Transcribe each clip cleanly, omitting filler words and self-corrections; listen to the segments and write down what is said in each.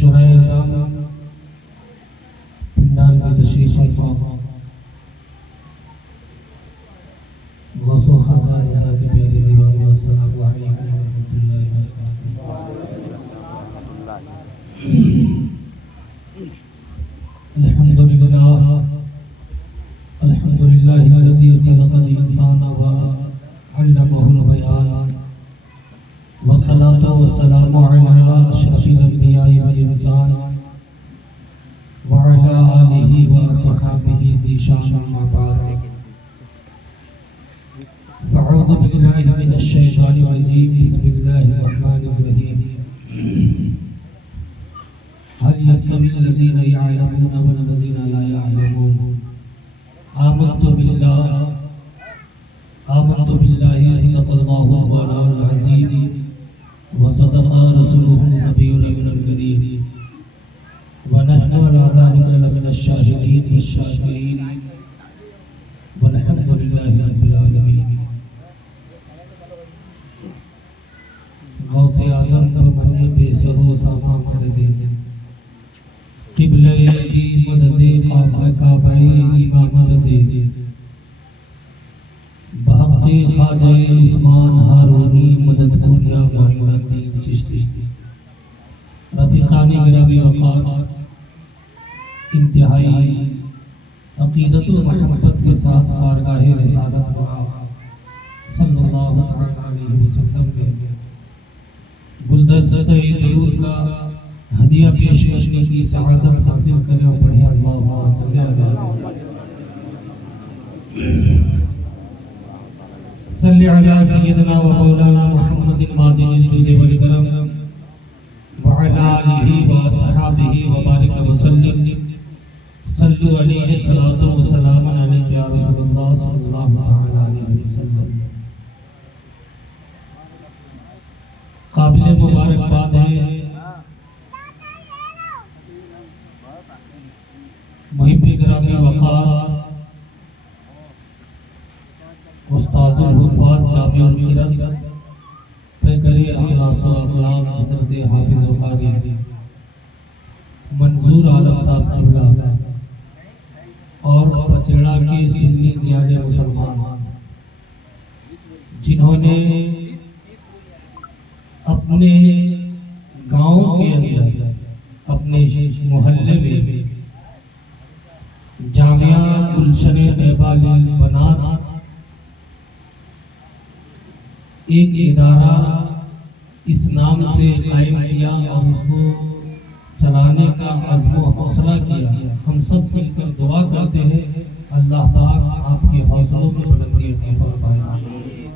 شورائے اعظم پنڈال میں تشریف فرما، غوث و خواجہ رضا کے پیارے دیوانوں، السلام علیکم ورحمۃ اللہ وبرکاتہ۔ الحمدللہ الذی خلق الانسان وعلمہ البیان، والصلاة والسلام علی اشرف الانبیاء والمرسلین وعلی آلہ وصحبہ ذی شان اما بعد، فاعوذ باللہ من الشیطان الرجیم، بسم اللہ الرحمن الرحیم۔ هل يستوي الذين يعلمون والذين لا يعلمون؟ آمنت بالله صدق الله مولانا العزيز وصدق رسوله النبي الكريم، ونحن على ذلك لمن الشاهدين والشاكرين، والحمد لله رب العالمين۔ غوث اعظم پر مرنے بے سر و صافا مدد، قبلہ کی مدد، کعبہ کی مدد، بحق خواجہ عثمان ہارونی مدد کوریا معین الدین چشتی۔ رفیقان گرامی وقار، انتہائی عقیدت و محبت کے ساتھ بارگاہ رسالت صلی اللہ علیہ وسلم میں گلدستہ درود کا ہدیہ پیش کرنے کی سعادت حاصل کرے اور پڑھے اللہم صلی صلی علی سیدنا و مولانا محمد مادن الجود والکرم وعلی آلہ و اصحابہ وبارک وسلم، صلو علیہ صلاۃ و سلام علیک یا رسول اللہ صلی اللہ علیہ وسلم۔ قابل مبارکباد ہے محب گرامی وقار استاذ الحفاظ جامع القرآن پیکر اخلاص و اخلاق حضرت حافظ و قاری منظور عالم صاحب قبلہ اور پچیڑا کے سنی جیاج مسلمان، جنہوں نے اپنے گاؤں کے اندر، اپنے محلے میں جامعہ گلشن طیبہ للبنات ایک ادارہ اس نام سے قائم کیا اور اس کو چلانے کا عزم و حوصلہ کیا۔ ہم سب مل کر دعا کرتے ہیں اللہ پاک آپ کے حوصلوں میں بلندی عطا فرمائے،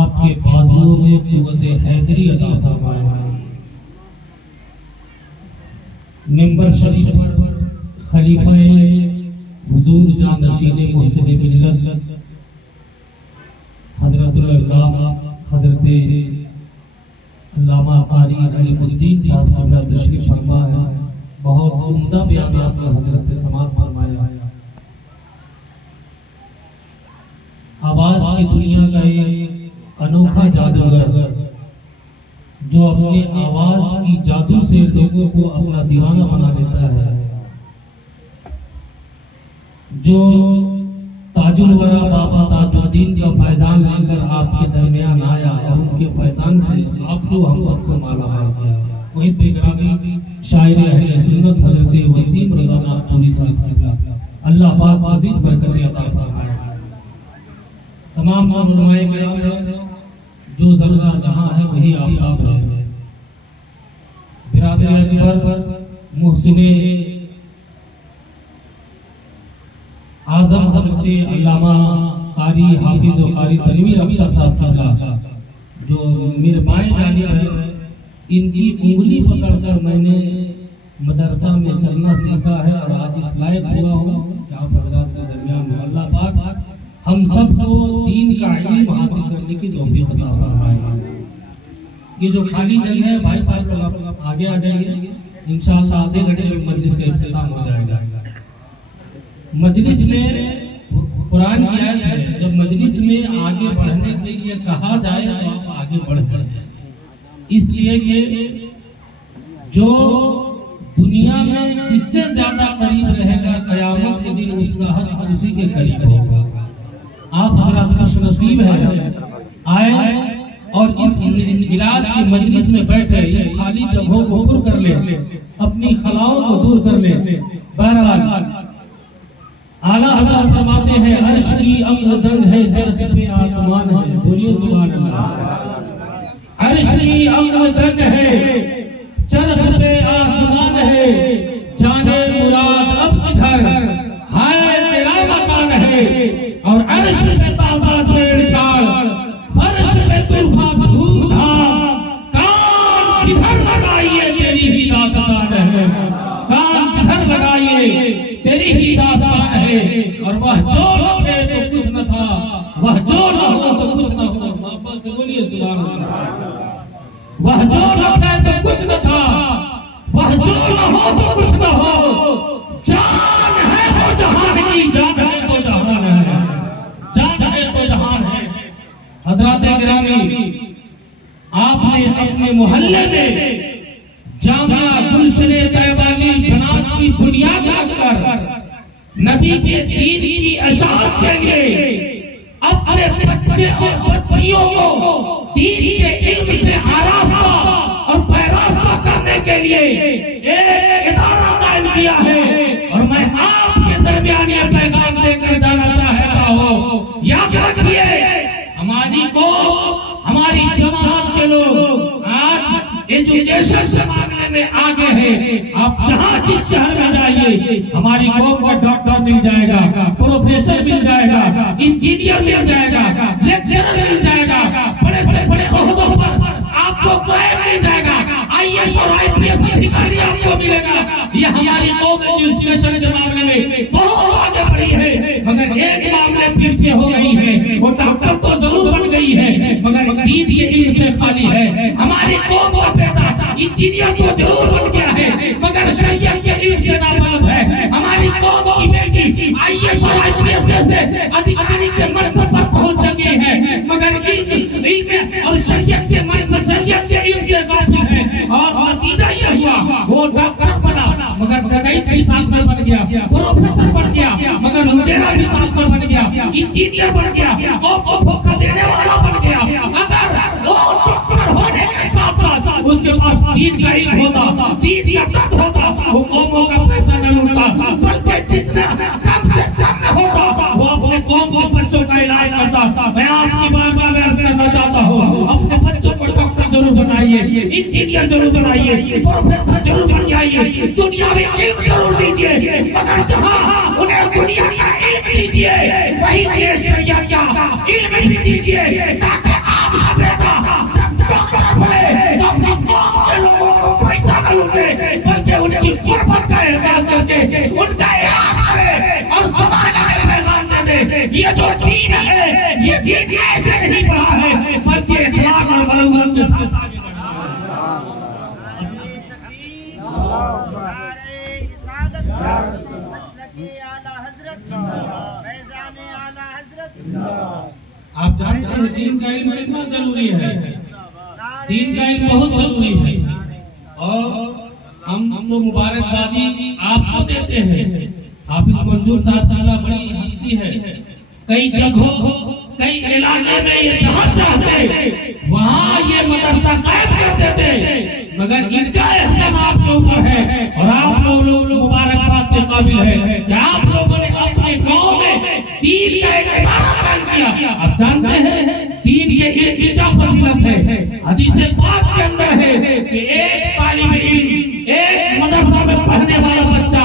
آپ کے بازوؤں میں قوت حیدری عطا فرمائے۔ منبر شریف پر خلیفہ حضور جانشین محسن ملت حضرت العلامہ حضرت علامہ قاری علیم الدین صاحب قبلہ تشریف فرما ہے۔ بہت عمدہ بیان آپ نے حضرت سے سماعت فرمایا۔ آواز کی دنیا کا ایک انوکھا جادوگر جو اپنی آواز کی جادو سے لوگوں کو اپنا دیوانہ بنا لیتا ہے، جو تاج الورا بابا تاج الدین کا فیضان لے کر آپ کے درمیان آیا اور ان کے فیضان سے آپ کو ہم سب کو مالا مال کیا۔ وہیں پہ گرامی شاعر اہل سنت حضرت وسیم رضا پوری صاحب اللہ پاک مزید برکت عطا فرمائے۔ تمام علماء کرام جو ذرہ جہاں ہے وہی آفتاب ہے۔ برادر اکبر محسن اعظم حضرت علامہ قاری حافظ و قاری تنویر اختر صاحب قبلہ جو میرے بائیں جانب ہے، ان کی انگلی پکڑ کر میں نے مدرسہ میں چلنا سیکھا ہے اور آج اس لائق ہوا ہوں کہ آپ حضرات کے درمیان میں۔ اللہ پاک ہم سب کو دین کا علم حاصل کرنے کی توفیق عطا فرمائے۔ یہ جو خالی جگہ ہے بھائی صاحب آپ آگے آ جائیے، انشاءاللہ آدھے گھنٹے میں مجلس کا اختتام ہو جائے گا۔ مجلس میں قرآن کی آیت ہے، جب مجلس میں آگے بڑھنے کے لیے کہا جائے تو آپ آگے بڑھ کر، اس لیے کہ جو دنیا میں جس سے زیادہ قریب رہے گا قیامت کے دن اس کا حشر اسی کے قریب ہوگا۔ آپ حضرات خوش نصیب ہیں آئے اور اس میلاد کی مجلس میں بیٹھے، یہ خالی جگہوں کو پر کر لے، اپنی خلاؤں کو دور کر لے۔ بہرحال اعلیٰ حضرت فرماتے ہیں عرش کی عقدن ہے چرخ پہ آسمان ہے، بولیے سبحان اللہ۔ عرش کی عقدن ہے چرخ پہ آسمان ہے، جانے مراد اب کدھر ہائے تیرا مکان ہے، اور عرش پہ تازہ چھیڑ چھاڑ فرش پہ طرفہ دھوم دھام، کان جدھر لگائیے تیری ہی داستان ہے، کان جدھر لگائیے تیری ہی داستان ہے، اور وہ جو رکھے تو کچھ نہ تھا، وہ جو نہ ہو تو کچھ نہ ہو، محبت سے بولیے سبحان اللہ۔ وہ جو رکھے تو کچھ نہ تھا، وہ جو نہ ہو تو کچھ نہ ہو، جان ہے تو جہان کی، جان ہے تو جہان ہے، جان ہے تو جہان ہے۔ حضرات گرامی، آپ نے اپنے محلے میں جامعہ گلشن طیبہ بنات کی بنیاد رکھ کر نبی کے دین کی اشاعت کے لیے اپنے بچے اور بچیوں کو دین کے علم سے آراستہ اور پیراستہ کرنے کے لیے ایک ادارہ قائم کیا ہے، اور میں آپ کے درمیان یہ پیغام دے کر جانا چاہتا ہوں، یاد رکھیے ہماری قوم، ہماری جماعت کے لوگ آج ایجوکیشن سے معاملے میں آگے ہیں۔ آپ جہاں جس شہر میں جائیے ہماری قوم کا ڈاکٹر مل جائے گا، پروفیسر مل جائے گا، انجینئر مل جائے گا، لیکچرر مل جائے گا، بڑے سے بڑے عہدوں پر آپ کو قائم مل جائے گا، آئی ایس اور آئی پی ایس ادھیکاری آپ کو ملے گا۔ یہ ہماری قوم ایجوکیشن کے معاملے میں بہت آگے بڑھی ہے، مگر ایک معاملے پیچھے ہو گئی ہے، وہ ڈاکٹر تو ضرور بن گئی ہے مگر دین کے علم سے خالی ہے۔ ہماری قوم کا بیٹا انجینئر تو ضرور بن گیا ہے مگر شریعت کے علم سے نابلد ہے۔ ہماری قوم کی بیٹی آئی ایس اور آئی پی ایس جیسے ادھیکاری کے منصب پر پہنچ چکی ہے مگر علم اور شریعت کے منصب، شریعت کے علم سے غافل ہے، اور نتیجہ یہ ہوا وہ ڈاکٹر بنا مگر کئی سانسر بن گیا، پروفیسر بن گیا مگر مدیرہ بھی سانسر بن گیا، انجینئر بن گیا، قوم کو دھوکہ دینے والا بن گیا۔ اگر وہ ڈاکٹر ہونے کے ساتھ ساتھ اس کے پاس دین کا علم ہوتا، دین کا درد ہوتا، وہ قوموں کا پیسہ نہ لوٹتا بلکہ جتنا کم سے کم ہوتا وہ اپنے قوم کے بچوں کا علاج کرتا۔ میں آپ کی بارگاہ میں عرض کرنا چاہتا ہوں، اپنے بچوں کو ڈاکٹر ضرور بنائیے، انجینئر ضرور بنائیے، پروفیسر ضرور بنائیے، دنیاوی علم ضرور دیجیے مگر جہاں انہیں دنیا کا علم دیجیے وہی انہیں شریعت کا علم بھی دیجیے، تاکہ آپ کا بیٹا جب ڈاکٹر بنے تو اپنی قوم کے لوگوں کو پیسہ نہ لوٹے بلکہ ان کی غربت کا احساس کر کے ان کا علاج کرے اور زمانہ میں پیغام دے دے۔ یہ جو دین ہے یہ دین ایسے نہیں پڑھا ہے بلکہ اخلاق اور بلوغت کے ساتھ آگے بڑھا ہے۔ آپ جانتے ہیں دین کا علم کتنا ضروری ہے، دین کا علم بہت ضروری ہے، اور ہم تو مبارکبادی آپ کو دیتے ہیں۔ حافظ منظور صاحب بڑی ہستی ہے، کئی جگہوں کئی علاقے میں یہ جہاں چاہتے وہاں یہ مدرسہ قائم کرتے تھے مگر ان کا احسان آپ کے اوپر ہے اور آپ لوگ مبارکباد کے قابل ہے کہ آپ لوگوں نے اپنے گاؤں میں دین کا ایک ادارہ قائم کیا۔ آپ جانتے ہیں دین کے علم کی کیا فضیلت ہے، حدیث پاک کے اندر ہے کہ ایک طالب علم ایک مدرسہ میں پڑھنے والا بچہ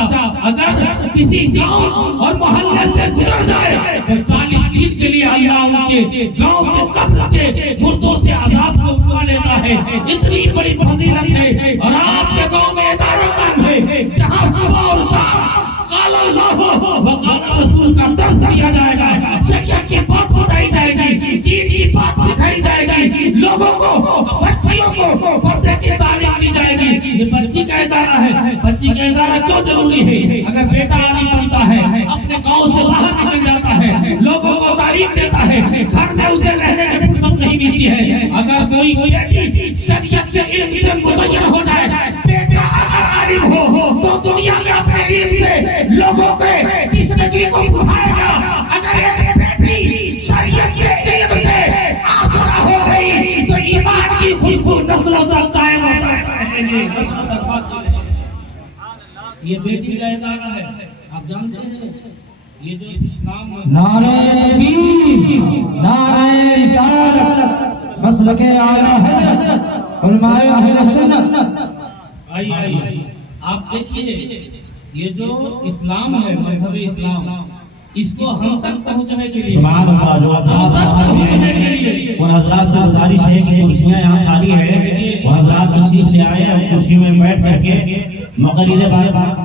اگر کسی گاؤں اور محلے سے گزر جائے تو 40 دن کے لیے اللہ ان کے گاؤں کے قبر کے مردوں سے عذاب کو اٹھا لیتا ہے۔ اتنی بڑی فضیلت ہے، اور آپ کے گاؤں میں ادارہ قائم ہے جہاں صبح اور شام قال اللہ و قال رسول کا درس دیا جائے گا، شریعت کی بات بتائی جائے گی، دین کی بات سکھائی جائے گی، لوگوں کو بچیوں کو پردے کی تعلیم دی جائے گی۔ یہ بچی کا ادارہ ہے، بچی کا ادارہ کیوں ضروری ہے؟ اگر بیٹا عالم بنتا ہے، اپنے گاؤں سے باہر نکل جاتا ہے، لوگوں کو تعلیم دیتا ہے، گھر میں اسے رہنے کی فرصت نہیں ملتی ہے۔ اگر کوئی بیٹی شریعت کے علم سے مزین ہو جائے، بیٹا اگر عالم ہو زندگی کو بجھائے گا. اگر ایک بیٹی شریعت کے علم سے آسرا ہو گئی تو ایمان کی خوشبو نسلوں تک قائم رہے گی. یہ بیٹی کا ادارہ ہے. آپ جانتے ہیں یہ جو اسلام نعرہ تکبیر، نعرہ رسالت، مسلک اعلیٰ حضرت علماء اہل سنت. آئیے آپ دیکھیے یہ جو اسلام ہے، مذہب اسلام، اس کو ہم تک پہنچنے کے لیے سبحان اللہ جو حضرات اور حضرات سے گزارش ہے کہ کرسیاں یہاں خالی ہے، وہ حضرات تشریف سے آئے اور کرسیوں میں بیٹھ کر کے مقرر بات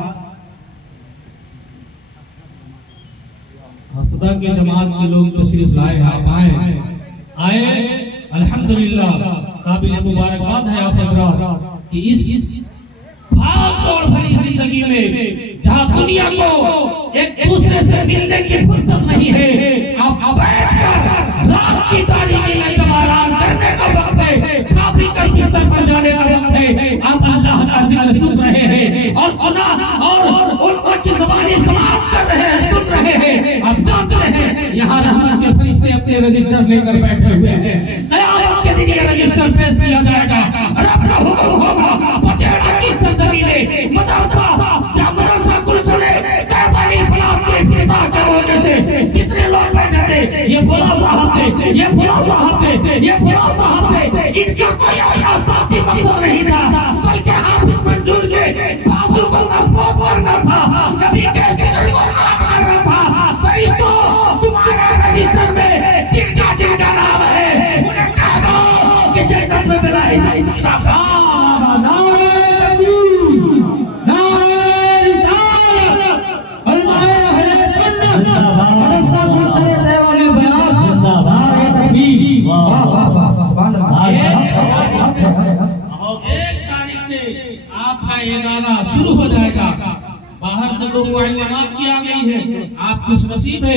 حسدہ کے جماعت کے لوگ تشریف لائے. آپ آئے الحمدللہ. قابل مبارکباد ہے آپ حضرات کہ اس بھاگ دوڑ بھری زندگی میں جہاں دنیا کو ایک دوسرے سے ملنے کی فرصت نہیں ہے، آپ بیٹھ کر رات کی تاریکی میں جب آرام کرنے کا وقت ہے، کھا پی کر بستر پر جانے کا وقت ہے، آپ اللہ کا ذکر سن رہے ہیں اور سنا اور علماء کی زبانی سماعت کر رہے ہیں، سن رہے ہیں. آپ جانتے ہیں یہاں رحمت کے فرشتے اپنے رجسٹر لے کر بیٹھے ہوئے ہیں. قیامت کے دن یہ رجسٹر پیش کیا جائے گا. رب کا حکم ہوگا بچیٹا کی سرزمین مدرسہ جہاں مدرسہ گلشنے تیبانی فلاح کے افتتاح کے موقع سے جتنے لوگ بیٹھے تھے یہ فلاں صاحب تھے، یہ فلاں صاحب تھے، یہ فلاں صاحب تھے. ان کا کوئی اور ذاتی مقصد نہیں تھا بلکہ حافظ منظور کے بازو کو مضبوط کرنا تھا، نبی کے ذکر کو عام کرنا تھا. فرشتوں تمہارے رجسٹر میں جن کا نام ہے انہیں کہہ دو کہ جنت میں ملا ہے. شروع ہو جائے گا. باہر سے دو معلومات کی آ گئی ہے. آپ خوش نصیب ہے،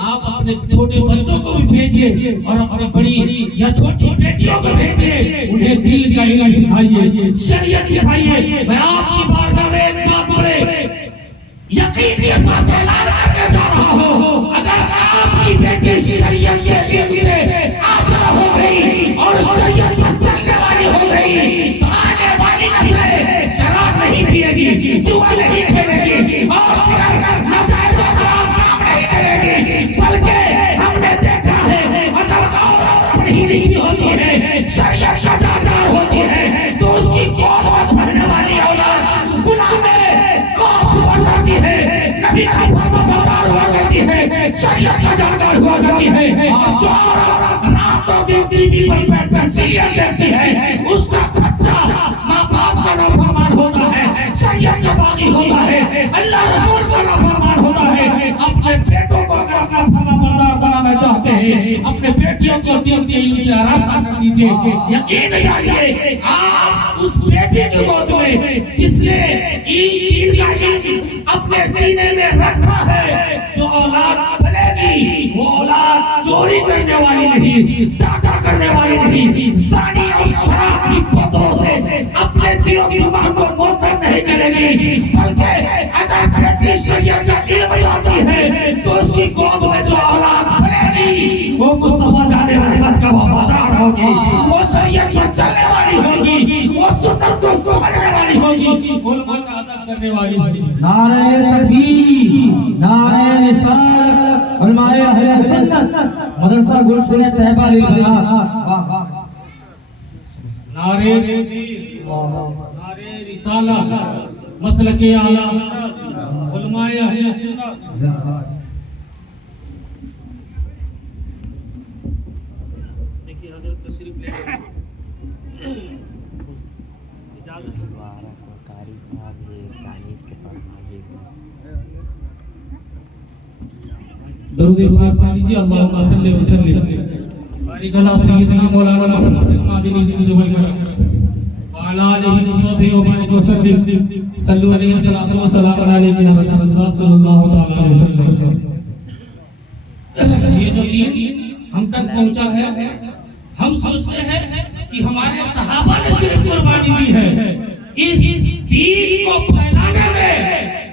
آپ اپنے چھوٹے بچوں کو بھی بھیجیے اور اپنی بڑی یا چھوٹی بیٹیوں کو بھیجیے. انہیں دل کا علم سکھائیے، شریعت سکھائیے. میں آپ کی بارگاہ میں ایک بات بولے یقین کے ساتھ اعلان کرنے جا رہا ہوں، اگر آپ کی بیٹی شریعت کے علم سے آشنا ہو گئی اور شریعت پر چلنے والی ہو گئی تو آنے والی نسلیں شراب نہیں پیے گی، جوا نہیں کھیلے گی اور نجائز و حرام کام نہیں کرے گی. بلکہ ہم نے دیکھا ہے اگر عورت پڑھی لکھی ہوتی ہے، شریعت کا جانکار ہوتی ہے تو اس کی گود میں بڑھنے والی اولاد غلام قوس ہوا کرتی ہے، نبی کا فرمانبردار ہوا کرتی ہے، شریعت کا جانکار ہوا کرتی ہے. اور جو عورت راتوں دن ٹی وی پر بیٹھ کر سیریل دیکھتی ہے اس کا بچہ ماں باپ کا نافرمان ہوتا ہے، شریعت کا باغی ہوتا ہے، اللہ رسول کا نافرمان ہوتا ہے. اپنے بیٹوں کو اگر اپنا فرمانبردار بنانا چاہتے ہیں، اپنے بیٹیوں کو دین کے علم سے آراستہ کر دیجیے. یقین جانیے آپ اس بیٹی کی گود میں جس نے دین کا علم اپنے سینے میں رکھا ہے، جو اولاد پلے گی وہ اولاد چوری کرنے والی نہیں، ڈاکہ کرنے والی نہیں، زانی اور شراب کی بوتلوں سے اپنے دل و دماغ کو معطل نہیں کرے گی. بلکہ اگر بیٹی شریعت کا علم جانتی ہے تو اس کی گود میں جو اولاد پلے گی وہ مصطفیٰ جانے رحمت کا وفادار ہوگی، وہ شریعت پر چلنے والی ہوگی، وہ سنت کو سمجھنے والی ہوگی، علماء کا ادب کرنے والی ہوگی. نعرہ تکبیر، نعرہ رسالت، علماء اہل سنت، مدرسہ گلشن طیبہ للفلاح. نعرہ تکبیر، نعرہ رسالت، مسلک اعلیٰ علماء اہل سنت. دیکھیے حضرت تشریف لے گئے. درود پاک پڑھ لیجیے. اللہم صلی وسلم بارک علی سیدنا مولانا محمد المدنی وعلی آلہ وصحبہ وبارک وسلم. صلوا علیہ وسلم وسلام علیہ رسول اللہ صلی اللہ علیہ وسلم. یہ جو دین ہم تک پہنچا ہے، ہم سوچتے ہیں کہ ہمارے صحابہ نے صرف قربانی دی ہے. اس دین کو پھیلانے میں،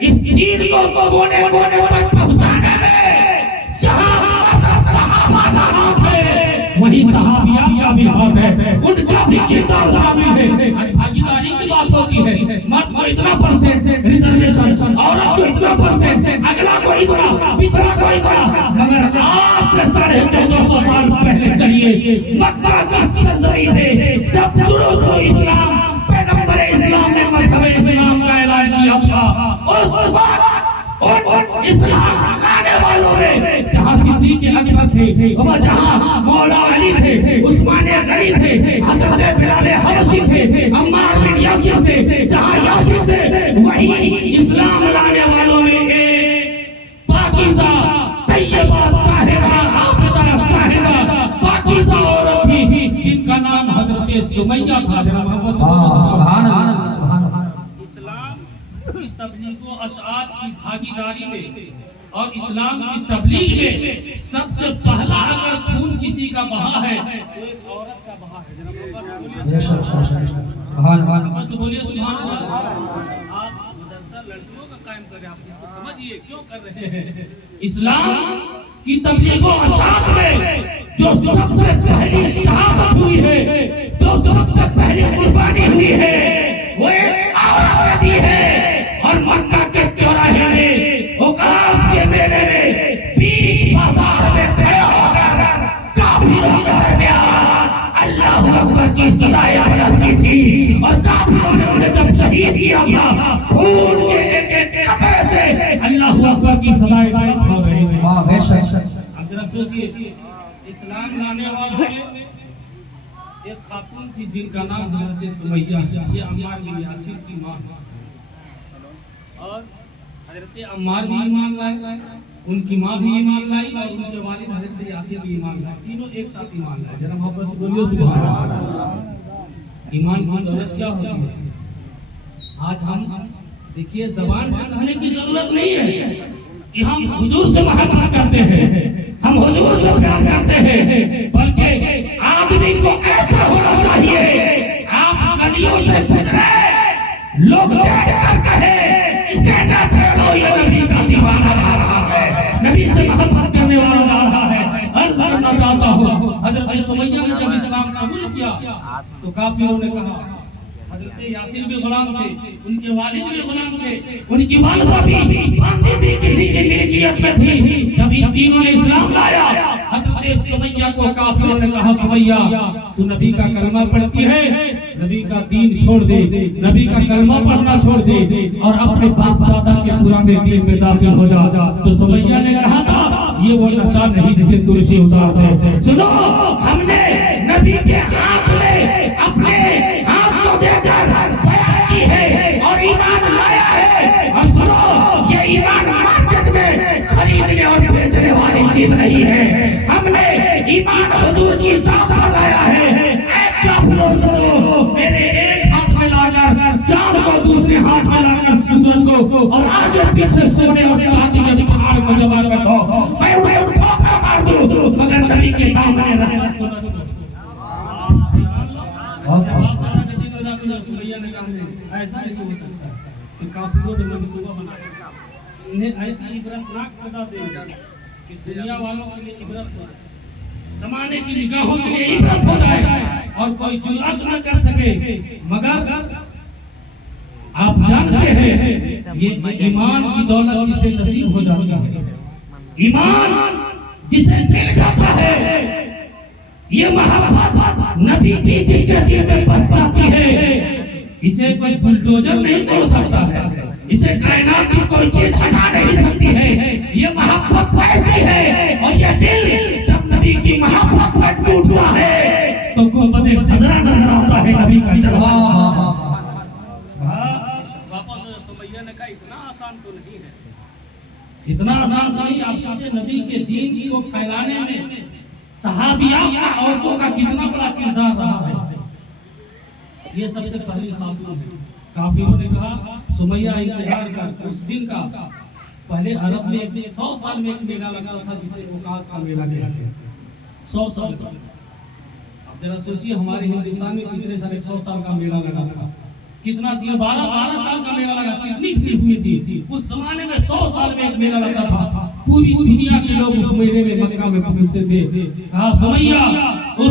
اس دین کو کونے کونے تک پہنچانے وہی صحابیات کا بھی ہاتھ ہے، ان کا بھی کردار شامل ہے۔ بھاگیداری کی بات ہوتی ہے، مرد کو اتنا پرسنٹ ریزرویشن، عورت کو اتنا پرسنٹ، اگلا کو اتنا، پچھلا کو اتنا، مگر آج سے 1450 سال پہلے چلیے مکہ کی سرزمین پہ جب شروع اسلام، پیغمبر اسلام نے مذہب اسلام کا اعلان کیا تھا، اس وقت اسلام لانے والوں میں جہاں صدیق اکبر تھے، جہاں مولا علی تھے، عثمان غنی تھے، حضرت بلال حبشی تھے، عمار بن یاسر تھے، جہاں یاسر تھے وہی اسلام لانے والوں میں ایک پاکیزہ طیبہ طاہرہ عابدہ زاہدہ پاکیزہ عورت تھی جن کا نام حضرت سمیہ تھا۔ سبحان اللہ، سبحان اللہ۔ اسلام کی تبلیغ و اشاعت کی بھاگیداری میں اور اسلام کی تبلیغ میں سب سے پہلا اگر خون کسی کا بہا ہے تو ایک عورت کا بہا ہے۔ جناب سبحان اللہ، بس بولیے سبحان اللہ۔ آپ مدرسہ لڑکیوں کا قائم کر رہے ہیں، آپ اس کو سمجھیے کیوں کر رہے ہیں۔ اسلام کی تبلیغ و اشاعت میں جو سب سے پہلی شہادت ہوئی ہے، جو سب سے پہلی قربانی ہوئی ہے، وہ ایک عورت دی ہے۔ اور مکہ کے چوراہے میں، اوقاف کے میلے میں، بیچ بازار میں کھڑے ہو کر کافروں کے درمیان اللہ اکبر کی صدائیں بلند کی تھی، اور کافروں نے انہیں جب شہید کیا تھا، خون کے ایک ایک قطرے سے اللہ اکبر کی صدائیں بلند ہو رہی ہیں۔ واہ بے شک۔ اب ذرا سوچئے، اسلام لانے والوں میں ایک خاتون تھی جن کا نام حضرت سمیہ ہے، یہ عمار بن یاسر کی ماں ہے، اور حضرت عمار بھی ایمان لائے، ان کی ماں بھی ایمان لائی، اور ان کے والد حضرت یاسر بھی ایمان لائے، تینوں ایک ساتھ ایمان لائے۔ ذرا محبت سے بولیے سبحان اللہ۔ ایمان کی دولت کیا ہوتی ہے؟ آج ہم دیکھیے زبان سے کہنے کی ضرورت نہیں ہے کہ ہم حضور سے محبت کرتے ہیں، ہم حضور سے پیار کرتے ہیں، بلکہ آدمی کو ایسا ہونا چاہیے آپ گلیوں سے گزرے لوگ دیکھ کر کہے اسے نہ چھیڑو، یہ نبی کا دیوانہ آ رہا ہے، نبی سے محبت کرنے والا آ رہا ہے۔ عرض کرنا چاہتا ہوں، حضرت سمیہ نے جب اسلام قبول کیا تو کافروں نے کہا، حضرت یاسر بھی غلام تھے، ان کے والد بھی غلام تھے، ان کی والدہ بھی باندھی بھی کسی کی ملکیت میں تھی۔ جب ان تینوں نے اسلام لایا، حضرت سمیہ کو کافروں نے کہا، سمیہ تو نبی کا کلمہ پڑھتی ہے، نبی کا دین چھوڑ دے، نبی کا کلمہ پڑھنا چھوڑ دے اور اپنے باپ دادا کے پرانے دین میں داخل ہو جا۔ تو سمیہ نے کہا تھا یہ وہ نشہ نہیں جسے تلسی اتار دے۔ سنو، ہم نے نبی کے ہاتھ میں اپنے ہاتھ کو دے کر بیعت کی ہے اور ایمان لایا ہے، اور سنو یہ ایمان مارکیٹ میں خریدنے اور بیچنے والی چیز نہیں ہے، ہم نے ایمان حضور کی ذات پر لایا ہے۔ اے کافروں سنو، میرے ایک ہاتھ میں لا کر چاند کو، دوسرے ہاتھ میں لا کر سورج کو، اور آگے پیچھے سونے اور چاندی کے پہاڑ کو جمع کر دو، میں ان ٹھوکر مار دوں مگر نبی کے دامن رحمت کو نہ چھوڑ۔ ایسا ایسا ہو سکتا ہے کہ کافروں نے منصوبہ بنایا، انہیں ایسی عبرتناک سزا دے کہ دنیا والوں کے لیے عبرت ہو، زمانے کی نگاہوں کے لیے عبرت ہو جائے اور کوئی جرأت نہ کر سکے۔ مگر آپ جانتے ہیں یہ ایمان کی دولت جسے نصیب ہو جاتی ہے، ایمان جسے مل جاتا ہے، یہ محبت نبی کی جس کے دل میں بس جاتی ہے، اسے کوئی بلڈوزر نہیں توڑ سکتا ہے، اسے کائنات کی کوئی چیز ہٹا نہیں سکتی ہے۔ یہ محبت ایسی ہے، اور یہ دل جب نبی کی محبت میں ٹوٹتا ہے تو گنبد خضرا نظر آتا ہے نبی کا جلوہ۔ واپس سمیہ نے کہا اتنا آسان تو نہیں ہے، اتنا آسان نہیں۔ آپ سوچیں نبی کے دین کو پھیلانے میں صحابیات کا، عورتوں کا کتنا بڑا کردار رہا ہے۔ یہ سب سے پہلی خاتون ہے۔ کافروں نے کہا سمیہ انتظار کر، اس دن کا پہلے عرب میں 100 سال میں ایک میلہ لگا تھا جسے اوقاف کا میلہ کہتے ہیں، 100 سال۔ اب ذرا سوچیے ہمارے ہندوستان میں پچھلے سال 100 سال کا میلہ لگا تھا، کتنا دیا 12 سال کا میلہ لگا، کتنی بھیڑ ہوئی تھی۔ اس زمانے میں 100 سال میں ایک میلہ لگا تھا، پوری دنیا کے لوگ اس میلے میں مکہ میں پہنچتے تھے۔ کہا سمیہ اس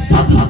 7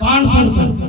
500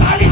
40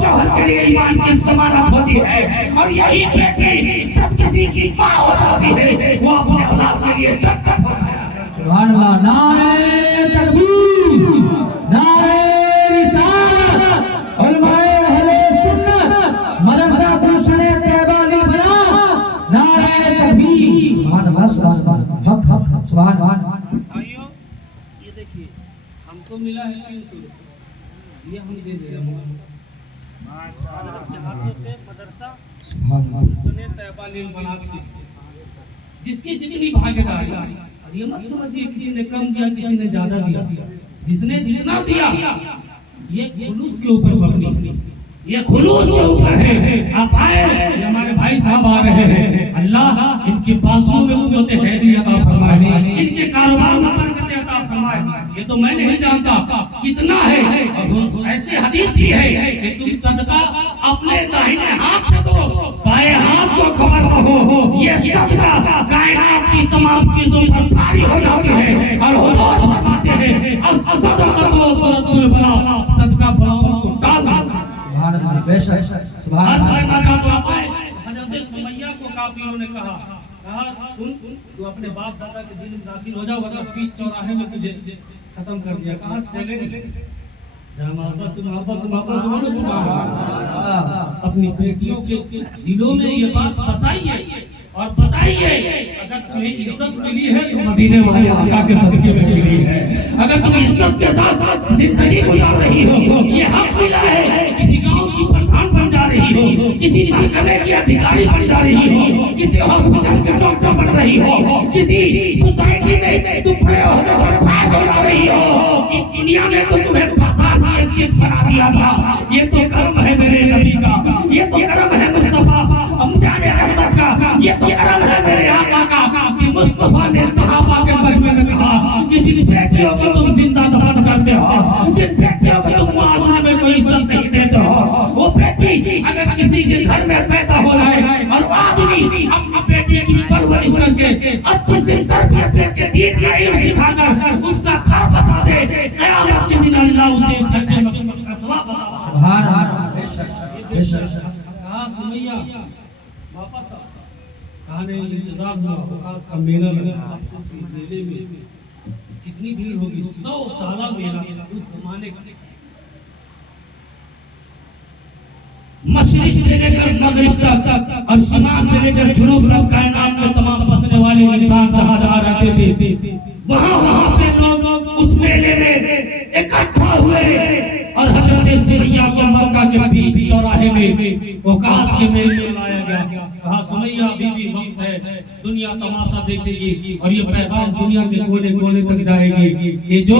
شوہر کے لیے ایمان کی ضمانت ہوتی ہے، اور یہی بیٹی جب کسی کی ماں ہو جاتی ہے وہ اپنے اولاد کے لیے جنت ہو جاتی ہے۔ سبحان اللہ، نعرہ تکبیر، نعرہ رسالت، علماء اہل سنت، مدرسہ گلشن طیبہ للبنات، نعرہ تکبیر، سبحان اللہ، سبحان اللہ، حق حق حق، سبحان اللہ۔ بھائیو یہ دیکھیے ہم کو ملا ہے 300 روپے، یہ ہم دے دے رہے ہیں ہاتھوں سے مدرسہ سبحان اللہ، سنے طیبہ للبنات کی جس کی جتنی بھاگیداری، اور یہ مت سمجھیے کسی نے کم دیا کسی نے زیادہ دیا، جس نے جتنا دیا یہ خلوص کے اوپر مبنی، یہ خلوص کے اوپر ہے۔ آپ آئے ہمارے بھائی صاحب آ رہے ہیں، اللہ ان کے بازوؤں میں قوت حیدری عطا فرمائے، ان کے کاروبار میں برکت عطا فرمائے۔ یہ تو میں نہیں جانتا کتنا ہے، اور ایسے حدیث بھی ہے کہ تم صدقہ اپنے داہنے ہاتھ سے دو، بائیں ہاتھ کو خبر نہ ہو، یہ صدقہ کائنات کی تمام چیزوں پر بھاری ہو جاتی ہے، اور حضور فرماتے ہیں الصدقہ ترد البلا، صدقہ بلاؤں کو ڈال دو۔ سبحان اللہ، بے شک، سبحان اللہ۔ حضرت سمیہ کو کافروں نے کہا سن تو اپنے باپ دادا کے دین میں داخل ہو جاؤ ورنہ بیچ چوراہے میں تجھے ختم کر دیا۔ کہا چلے اپنی بیٹیوں کے دلوں میں یہ بات بسائیے اور بتائیے اگر تمہیں عزت ملی ہے تو مدینے والے آقا کے صدقے میں ملی ہے، اگر تم عزت کے ساتھ زندگی گزار رہی ہو، یہ حق ملا ہے، کسی گاؤں کی پردھان بن جا رہی ہو، کسی محکمے کی ادھیکاری بن جا رہی ہو، کسی ہاسپٹل کے ڈاکٹر بن رہی ہو، کسی سوسائٹی میں تم بڑے عہدے پر فائز ہو جا رہی ہو، دنیا نے تو تمہیں بازار کی ایک چیز بنا دیا تھا۔ یہ تو کرم ہے میرے نبی کا، یہ تو کرم ہے مصطفیٰ امجاد رحمت کا، یہ تو کرم ہے میرے آقا کا کہ مصطفیٰ نے صحابہ کے مجمع میں کہا کہ جن بیٹیوں کو تم زندہ دفن کرتے ہو، جن بیٹیوں کو تم معاشرے میں کوئی عزت نہیں دیتے ہو، وہ بیٹی اگر کسی کے گھر میں پیدا ہو جائے اور وہ آدمی اپنی بیٹی کی پرورش کر کے اچھی سے تربیت دے کے دین کا علم سکھا کر اس کا گھر بسا دے، قیامت کے دن اللہ اسے سچے مقصد کا ثواب عطا فرمائے۔ سبحان اللہ، بے شک، بے شک۔ کہا سمیہ واپس آ، کہا نہیں انتظار ہوا، اوقات کا میلہ لگا، آپ سوچیے میلے میں کتنی بھیڑ ہوگی، 100 سالہ میلہ اس زمانے کا، مشرق سے لے کر مغرب تک اور شمال سے لے کر جنوب تک کائنات میں تمام بسنے والے انسان جہاں جہاں رہتے تھے وہاں سے لوگ اس میلے میں اکٹھا ہوئے، اور حضرت سمیہ کو مکہ کے بیچ چوراہے میں اوقات کے میلے میں لایا گیا۔ کہا سمیہ ابھی بھی وقت ہے، دنیا تماشا دیکھے گی اور یہ پیغام دنیا کے کونے کونے تک جائے گی کہ جو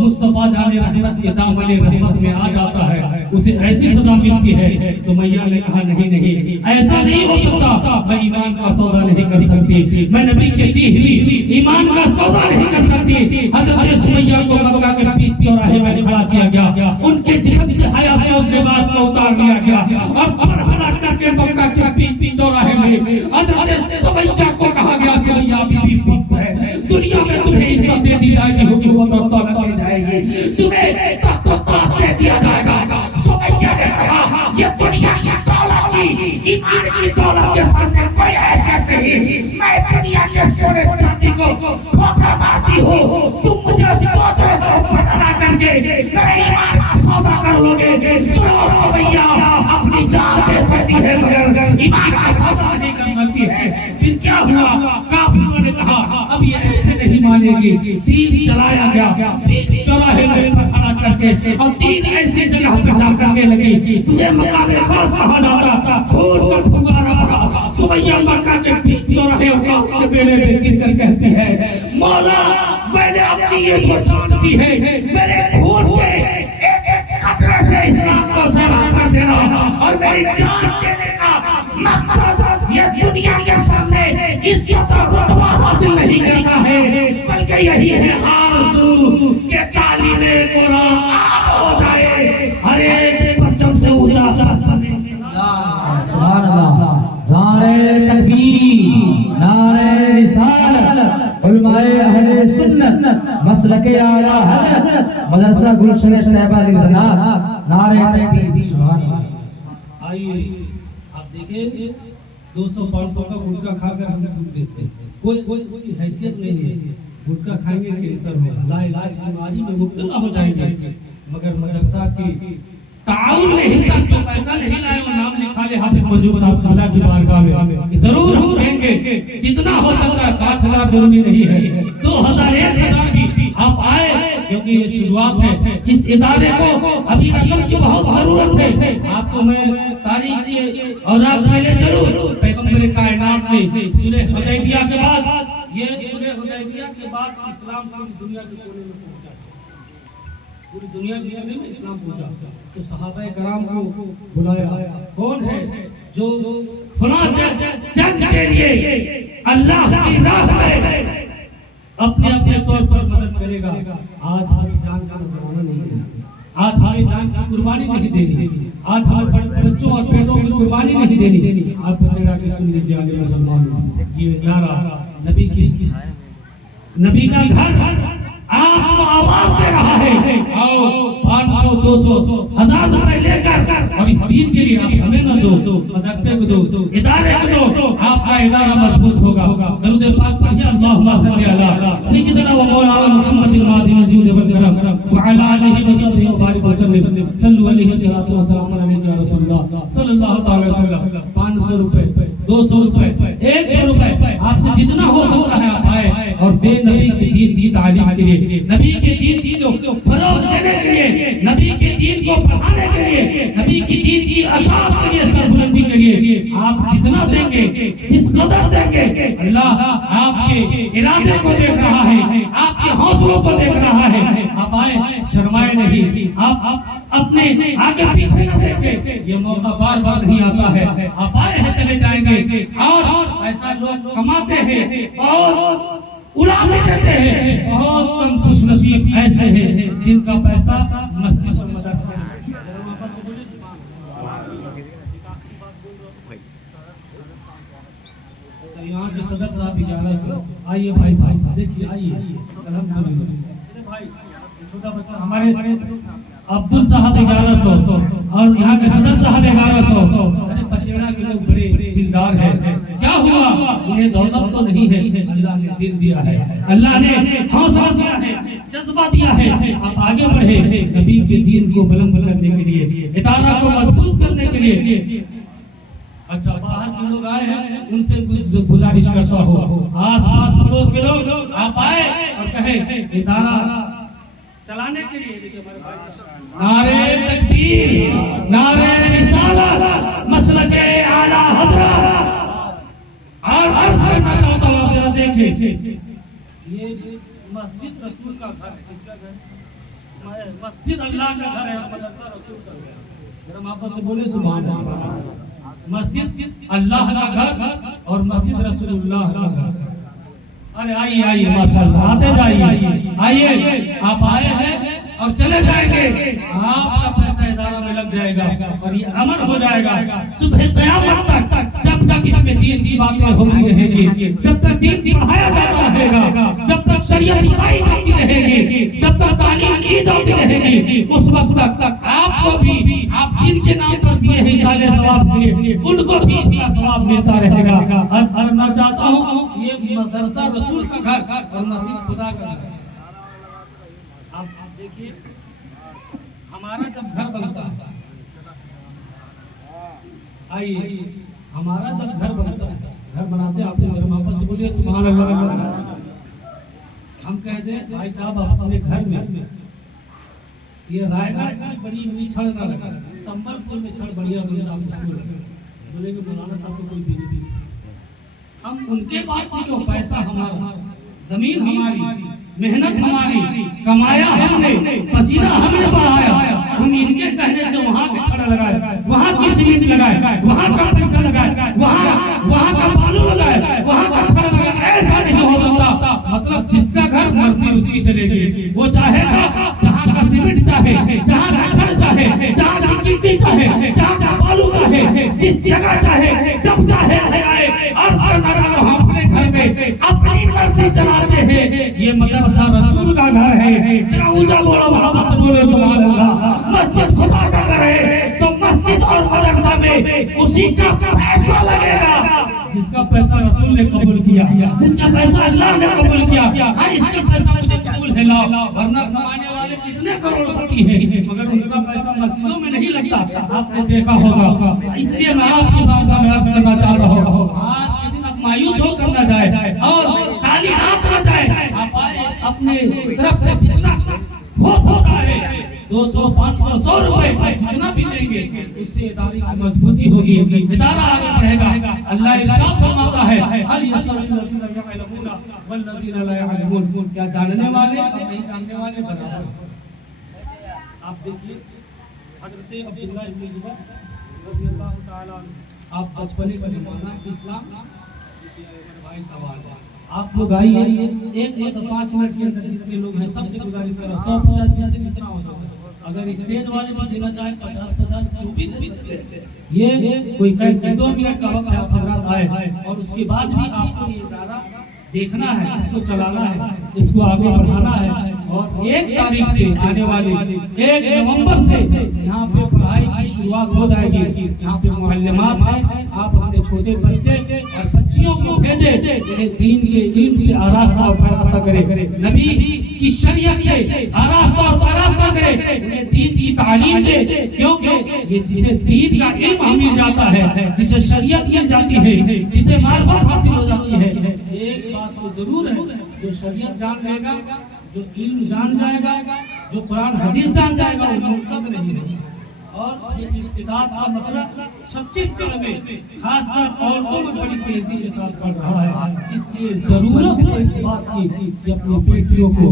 مصطفیٰ جان رحمت کے دامن رحمت میں آ جاتا ہے اسے ایسی سزا ملتی ہے۔ سمیہ نے کہا نہیں ایسا نہیں ہو سکتا، میں ایمان کا سودا نہیں کر سکتی، میں نبی کی دی ہوئی ایمان کا سودا نہیں کر سکتی۔ حضرت سمیہ کو مکہ کے بیچ چوراہے میں کھڑا کیا گیا، ان کے جسم سے حیا سے اس لباس کو اتار دیا گیا اور پرہنا کر کے مکہ کے بیچ چوراہے میں حضرت سمیہ کو کہا گیا سمیہ ابھی وقت ہے، دنیا میں تمہیں عزت دے دی جائے گی، حکومت اور طاقت دی جائے گی، تمہیں تخت و تاج دے دیا جائے گا۔ سمیہ نے کہا یہ دنیا کی دولت کی ایمان کی دولت کے سامنے کوئی حیثیت نہیں، میں دنیا کے سونے چاندی کو ٹھوکر مارتی ہوں، تم مجھے سوچ رہے ہو پڑھنا کر کے میرے ایمان کا سودا کر لو گے۔ سنو سمیہ اپنی جان دے سکتی ہے مگر ایمان کا سودا نہیں کر سکتی ہے۔ پھر کیا ہوا؟ کافروں نے کہا اب یہ ایسے نہیں مانے گی، تیر چلایا گیا چوراہے میں کھڑا کر کے، اور تیر ایسی جگہ پہ جا کر کے لگی جسے مقام خاص کہا جاتا تھا، خون کا پھنگارا پڑا۔ سمیہ مکہ کے چوراہے اوقات کے میلے میں گر کر کہتی ہے مولا میں نے اپنی یہ جو جان دی ہے میرے خون کے ایک قطرے سے اسلام کو سیراب کر دینا، اور میری جان دینے کا مقصد یہ دنیا کے سامنے عزت اور رتبہ حاصل نہیں کرنا ہے بلکہ یہی ہے آرزو کہ تعلیم قرآن عام ہو جائے، ہر ایک پرچم سے اونچا چلے۔ سبحان اللہ، نعرہ تکبیر، نعرہ رسالت، علماء اہل سنت مسلک اعلی حضرت مدرسہ گلشن طیبہ للبنات نعرہ تکبیر سبحان اللہ۔ آئیے آپ دیکھیں 200-500 کا گٹکا کھا کر ہم چھوٹ دیتے ہیں، کوئی حیثیت نہیں ہے، گٹکا کھائیں گے کینسر ہوگا، لا علاج بیماری میں مبتلا ہو جائیں گے، مگر مدرسہ کی تعاون میں حصہ جو پیسہ نہیں لائے وہ نام لکھا لے حافظ منظور صاحب صلی اللہ کی بارگاہ میں کہ ضرور ہم دیں گے، جتنا ہو سکتا ہے 5,000 ضروری نہیں ہے، 2,000 1,000 بھی آپ آئے، کیونکہ یہ شروعات ہے، اس ادارے کو ابھی رقم کی بہت ضرورت ہے۔ آپ کو میں تاریخ کی اور رات پہلے چلوں، پیغمبر کائنات نے صلح حدیبیہ کے بعد، یہ صلح حدیبیہ کے بعد اسلام پوری دنیا کے کونے میں پہنچا، پوری دنیا میں اسلام پہنچا، تو صحابہ کرام کو بلایا، کون ہے جو فلاں جنگ کے لیے اللہ کی راہ میں اپنے طور پر مدد کرے گا، آج جان کا زمانہ نہیں ہے، آج ہمیں جان کی قربانی نہیں دینی، آج ہمیں بچوں اور بیٹوں کی قربانی نہیں دینی۔ آپ بچڑا کے سن لیجیے آج مسلمانوں، یہ نعرہ نبی کا گھر آپ کو آواز دے رہا ہے، آؤ 500 200 1000 روپے لے کر اور اس دین کے لیے آپ ہمیں نہ دو، مدرسے کو دو، ادارے کو دو، آپ کا ادارہ مضبوط ہوگا۔ درود پاک پڑھیے، اللہم صلی علی سیدنا و مولانا محمد المہدی الجود والکرم وعلی آلہ وصحبہ وبارک وسلم، صلوا علیہ وسلم علیہ یا رسول اللہ صلی اللہ تعالی وسلم۔ 500 روپے، 200 روپے، 100 روپے، آپ سے جتنا ہو سکتا ہے آپ آئے اور دے نبی کے دین کی تعلیم کے لیے، نبی کے دین کو فروغ دینے کے لیے، نبی کے دین کو پڑھانے کے لیے، نبی کی دین کی اشاعت کے لیے، سربلندی کے لیے آپ جتنا دیں گے، جس قدر دیں گے، اللہ آپ کے ارادے کو دیکھ رہا ہے، آپ کے حوصلوں کو دیکھ رہا ہے۔ آپ آئے، شرمائے نہیں، آپ اپنے آگے پیچھے نہ دیکھیں، یہ موقع بار بار نہیں آتا ہے، آپ آئے ہیں چلے جائیں گے، اور ایسا لوگ کماتے ہیں اور اڑا بھی دیتے ہیں، بہت کم خوش نصیب ایسے ہیں جن کا پیسہ مسجد اور مدرسہ میں۔ یہاں کے صدر صاحب بھی جا رہے ہیں، آئیے بھائی صاحب دیکھیے، آئیے الحمدللہ بھائی، چھوٹا بچہ ہمارے عبدال صاحب 1100 اور یہاں کے صدر صاحب 1100۔ ارے پچیڑا کے لوگ بڑے دلدار ہیں، کیا ہوا؟ انہیں دولت تو نہیں ہے، اللہ نے دل دیا ہے، اللہ نے حوصلہ دیا ہے، جذبہ دیا ہے، آپ آگے بڑھے نبی کے دین کو بلند کرنے کے لیے، ادارہ کو مضبوط کرنے کے لیے۔ اچھا باہر کے لوگ آئے ہیں، ان سے گزارش کرتا ہوں، آس پاس پڑوس کے لوگ آپ آئے اور کہیں ادارہ چلانے کے لیے نعرہ تکبیر، نعرہ رسالت، مسلک اعلی حضرت، اور عرض کرنا چاہتا ہوں آپ ذرا دیکھیں، یہ مسجد رسول کا گھر ہے، کس کا گھر ہے؟ مسجد اللہ کا گھر ہے، مدرسہ رسول کا گھر ہے، ذرا محبت سے بولے سبحان اللہ۔ مسجد اللہ کا گھر اور مسجد رسول اللہ کا گھر۔ ارے آئیے آئیے ماشاءاللہ، آتے جائیے، آئیے، آپ آئے ہیں اور چلے جائیں گے، آپ کا پیسہ ادارہ میں لگ جائے گا اور یہ امر ہو جائے گا صبح قیامت تک، جب تک اس میں دین کی باتیں ہوتی رہیں گی، جب تک دین پڑھایا جاتا رہے گا، جب تک شریعت پڑھائی جاتی رہے گی، جب تک تعلیم دی جاتی رہے گی، اس وقت تک آپ کو بھی، آپ جن کے نام پر دیے ہیں سالے ثواب دیے، ان کو بھی اس کا ثواب ملتا رہے گا۔ عرض کرنا چاہتا ہوں، یہ مدرسہ رسول کا گھر اور مسجد خدا کا گھر۔ آپ دیکھیے، ہمارا جب گھر بنتا ہے، آئیے، ہمارا جب گھر بنتا ہے، گھر بناتے ہیں، آپ نے محبت سے بولیے سبحان اللہ۔ ہم کہتے ہیں بھائی صاحب اپنے گھر میں یہ رائے گاہ کی بڑی ہوئی چھڑ نہ لگا، سنبل پور میں چھڑ بڑھیا ہوئی، آپ اس کو لگا، بولے کہ مولانا صاحب کو کوئی بیوی بھی، ہم ان کے بات تھی کہ پیسہ ہمارا، زمین ہماری، محنت ہماری، کمایا ہم نے، پسینہ ہم نے بہایا، ہم ان کے کہنے سے وہاں کے چھڑ لگائے، وہاں کی سیمنٹ لگائے، وہاں کا پیسہ لگائے، وہاں کا بالو لگائے، وہاں کا چھڑ لگائے، ایسا نہیں ہو سکتا۔ مطلب جس کا گھر مرضی اس کی چلے گی، وہ چاہے گا جہاں کا سیمنٹ چاہے، جہاں کا چھڑ چاہے، جہاں کی گٹی چاہے، جہاں کا بالو چاہے، جس جگہ چاہے، جب چاہے لگائے، اور ہم اپنے گھر میں اپنی مرضی چلاتے ہیں۔ یہ مدرسہ رسول کا اسی کا پیسہ لگے گا جس کا پیسہ رسول نے قبول کیا، جس کا پیسہ اللہ نے قبول کیا۔ ہاں اس کا پیسہ مجھے قبول ہے لاؤ، ورنہ کمانے والے کتنے کروڑپتی ہیں مگر ان کا پیسہ مسجدوں میں نہیں لگتا، آپ نے دیکھا ہوگا۔ اس لیے میں آپ کی بارگاہ میں عرض کرنا چاہتا ہوں، آج کے دن اب مایوس ہو کر نہ جائے اور خالی ہاتھ نہ جائے، آپ اپنے طرف سے جتنا ہو سکتا ہے 200 500 100 روپے جتنا بھی دیں گے اس سے ادارے کی مضبوطی ہوگی، ادارہ آگے بڑھے گا۔ اللہ ارشاد فرماتا ہے هل يستوي الذين يعلمون والذين لا يعلمون، کیا جاننے والے اور نہیں جاننے والے برابر؟ آپ دیکھیے حضرت عبداللہ ابن زبیر رضی اللہ تعالیٰ عنہ، آپ بچپنے کا زمانہ اسلام بھائی سوال آپ لوگ آئیے 1-5 منٹ کے اندر جتنے لوگ ہیں سب سے گزارش کر رہا ہوں 100-50 جیسے جتنا ہو سکتا ہے، اگر اسٹیج والے بھی دینا چاہیں 50-50 جو بھی دے سکتے ہیں، یہ کوئی 2 منٹ کا وقت ہے، آپ حضرات آئے اور اس کے بعد بھی آپ کو یہ ادارہ دیکھنا ہے، اس کو چلانا ہے، اس کو آگے بڑھانا ہے، اور 1 تاریخ سے آنے والی 1 نومبر سے یہاں پہ پڑھائی کی شروعات ہو جائے گی۔ یہاں پہ معلمات ہیں، آپ اپنے چھوٹے بچے اور بچیوں کو بھیجے انہیں دین کے علم سے آراستہ اور پیراستہ کرے، نبی کی شریعت سے آراستہ اور پیراستہ کرے، انہیں دین کی تعلیم دے، کیونکہ یہ جسے دین کا علم مل جاتا ہے، جسے شریعت مل جاتی ہے، جسے معرفت حاصل ہو جاتی ہے، ایک بات تو ضرور ہے، جو شریعت جان لے گا، جو علم جان جائے گا، جو قرآن حدیث جان جائے گا، وہ مرتد نہیں ہوگا۔ اور یہ ارتداد کا مسئلہ 36 کلمے خاص کر عورتوں میں بڑی تیزی کے ساتھ بڑھ رہا ہے، اس لیے ضرورت ہے اس بات کی کہ اپنی بیٹیوں کو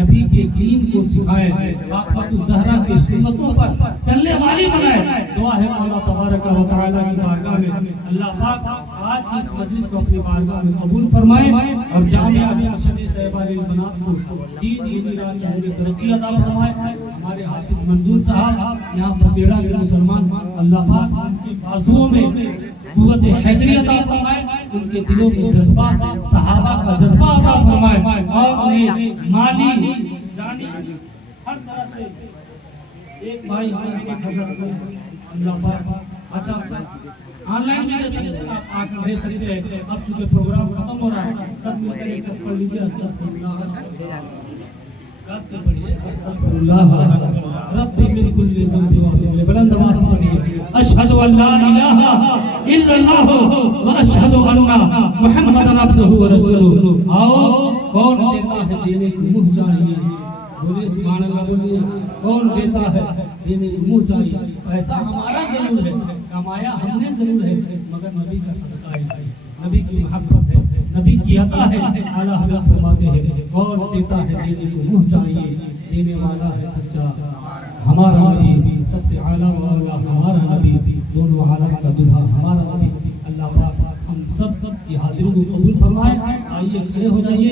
نبی کے دین کو سکھائیں، فاطمہ الزہرا کی سنتوں پر چلنے والی بنائیں۔ دعا ہے اللہ تبارک و تعالیٰ کی بارگاہ میں اللہ پاک آج ہی اس مجلس کو اپنی بارگاہ میں قبول فرمائے اور جامعہ مشن طیبہ للبنات کو دین ایران جمہوری ترقی عطا فرمائے۔ ہمارے حافظ منظور صاحب یہاں بچیڑا کے مسلمان، اللہ پاک ان کے بازوؤں میں قوت حیدری عطا فرمائے، ان کے دلوں میں جذبہ صحابہ کا جذبہ عطا فرمائے اور انہیں مالی جانی ہر طرح سے ایک بھائی اللہ پاک اچھا آن لائن بھی دے سکتے ہیں، آپ آ کر دے سکتے ہیں۔ اب چونکہ پروگرام ختم ہو رہا ہے، سب مل کر ایک ساتھ پڑھ لیجیے استغفراللہ رب من كل ذنب واتوب اليه، بلند آواز سے اشهد ان لا اله الا الله واشهد ان محمدا عبده ورسوله۔ آؤ کون دیتا ہے دینے کو منہ چاہیے، بولیے سبحان اللہ، بولیے کون دیتا ہے دینے کو منہ چاہیے۔ پیسہ ہمارا ضرور ہے، کمایا ہم نے ضرور ہے، مگر نبی کا صدقہ ہے، نبی کی محبت ہے، نبی کی عطا ہے۔ اعلیٰ حضرت فرماتے ہیں کون دیتا ہے دینے کو منہ چاہیے، دینے والا ہے سچا ہمارا نبی، سب سے اعلیٰ والا ہمارا نبی، دونوں عالم کا دلہا ہمارا نبی۔ اللہ پاک ہم سب کی حاضری کو قبول فرمائے۔ آئیے کھڑے ہو جائیے۔